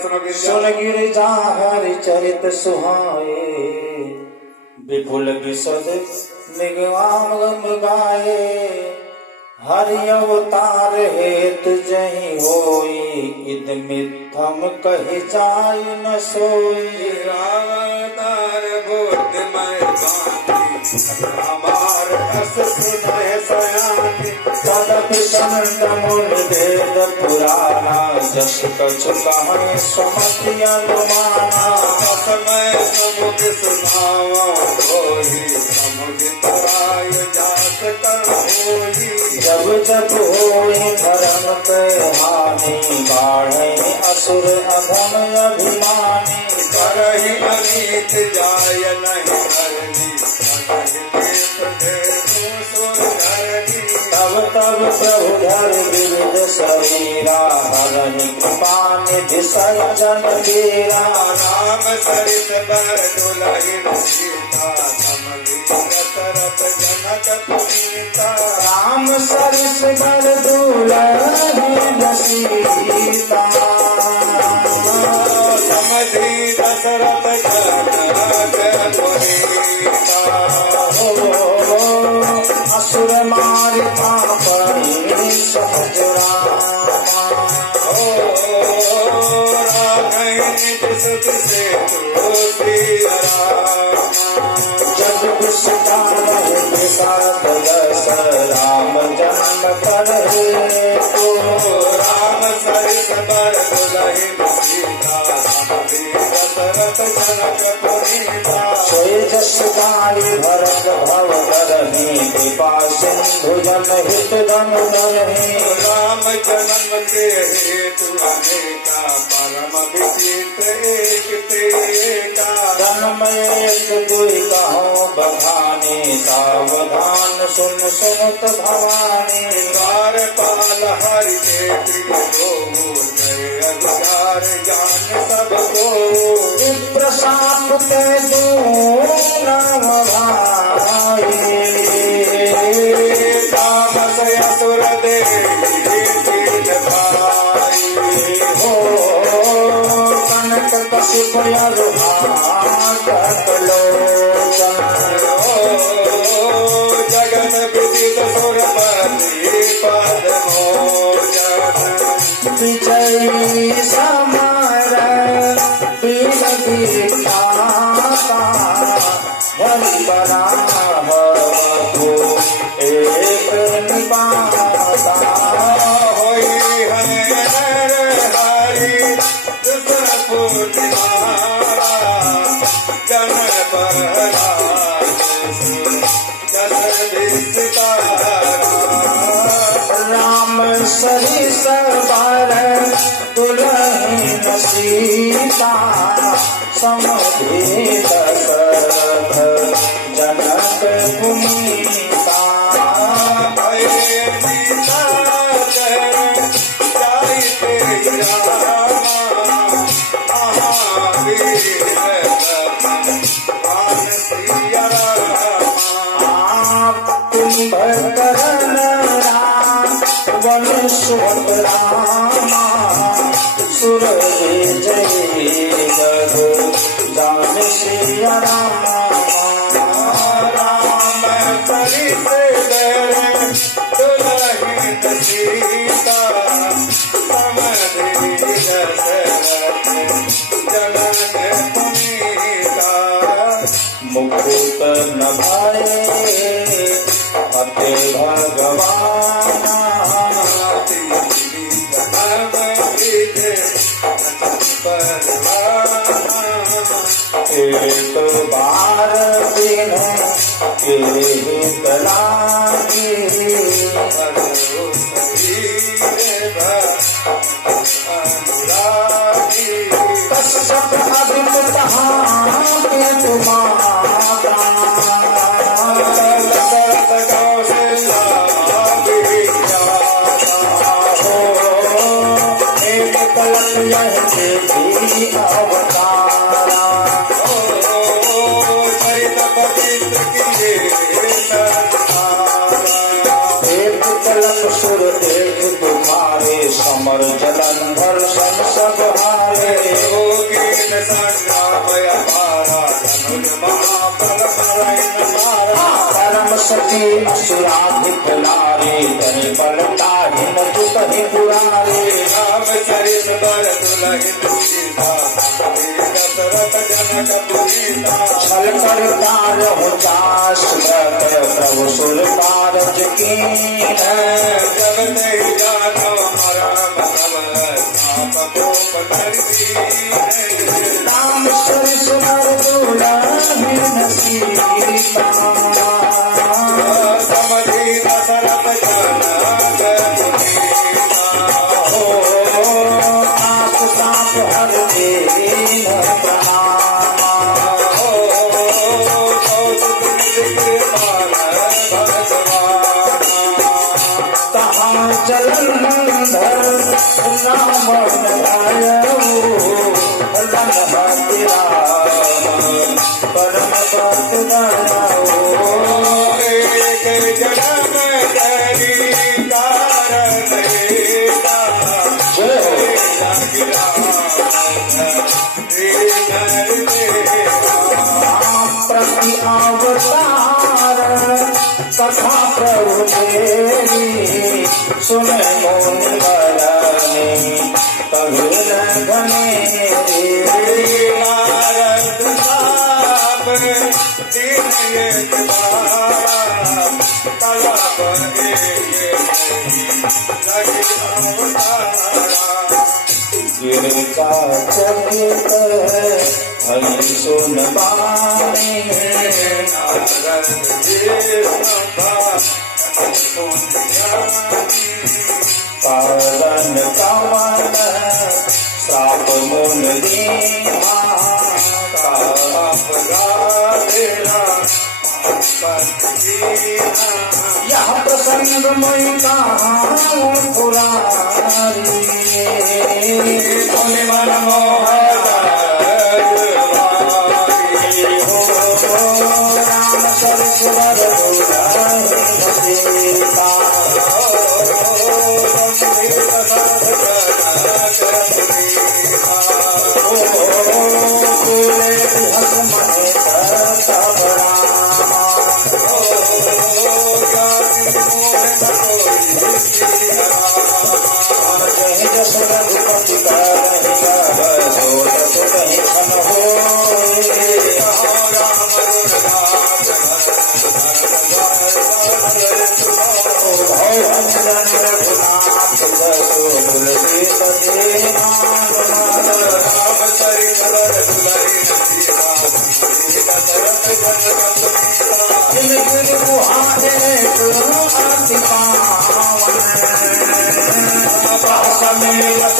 सुन गिरजा हरि चरित सुहाए विपुल विशद निगम गाए हरि अवतार हेतु जहि होई इद मिथम कहि जाय न सोई अवतार बुद्धमय हमार अस सुनय सयानी तदपि समस्त मुनि वेद पुराना जस कछु कहानी समति अनुमाना समय समुख सुनावा होई समुख तराय जात कर होई जब जब होई धर्म पे हानि बाढ़े असुर अधम अभिमानी करहि अनीत जाय नहीं करनी तब तब प्रभु धर विविध शरीरा हरनि कृपा निधि सज्जन वीरा राम सरित बर दुलहिन सीता समझी दशरथ जनक पुनीता राम सरिस बर दुलहिन सीता समझी दशरथ जनक पुनीता असुर मारिता परि सहज रामा निज सुख से जब विस्तार विषाद दस राम जन्म कर तो राम सरिस बर दुलहिन सीता समझी दशरथ जनक पुनीता सोई जस गाई भरत भव करही कृपा सिंधु जन हित धनु धरही राम जन्म के हेतु अनेका परम विचित्र एक तेका जन्म एक दुई कहो बखानी सावधान सुन सुनत भवानी द्वारपाल हरि के प्रिय हो जय अधिकार ज्ञान सबको प्रसाद के दूनम भाई तामस असुर हो कनक कशिप जगन विदित सुरपति पद विजयी समर वीर विधाता हरि बराहो एक निवासा होई है हरि दुसर पूर्णिमारा जन पहला राम सरिस बर दुलहिन सीता समधि दशरथ जनक पुनीता कुंभकर्ण रावण सुत रामा सुर जय जग जान सिया रामा राम सरिस दुलहिन सीता समधि दशरथ जनक पुनीता मुकुट नभाए अते भगवान एक बार दिन हित लागी कश्यप अदित तहाँ के तुम्हारा एक कलश यह देवी अवतारा चरित पवित्र किए एक कलश सुर देख तुम्हारे समर जलंधर सन सब हारे वो कीन संग्राम अपारा धनुष महाबल मरैन मारा परम सती असुराधिक नारे तनि पलटा हिन जुत ही पुरारे राम चरित बर दुलहित सीता दशरथ जनक पुनीता छल कर तारहु चास व्रत प्रभु सुर कारज कीन जब नहीं जानो मरम तब आप कोप दर्दी राम सरिस बर दुलहिन सीता समझी दशरथ जनक पुनीता आप साप हर दीन प्रणाम कहाँ जलंधर रावण भयो रणहति राम परम भक्त दयाओ एक जन्म करी कारण प्रति अवतार कथा प्रभु देवी सुने मोनि बरने कभी न घनेरी भारत साप दिन एक बारा कलाप लगी अवतारा गिरजा चकित हरि सुन बानी नारद जी पावन कमल श्राप मुन दीहा यह प्रसंग मैं कहाँ पुरारी तुम मनमोहन राम चरित बर दुलहिन सीता बोले हस मने सब रामा कहीं जस रघुपति करहि सोत कहीं छन होय भवन रघुनाथ जसो तुलसी सजे गिर गुहाने अति पावन समेत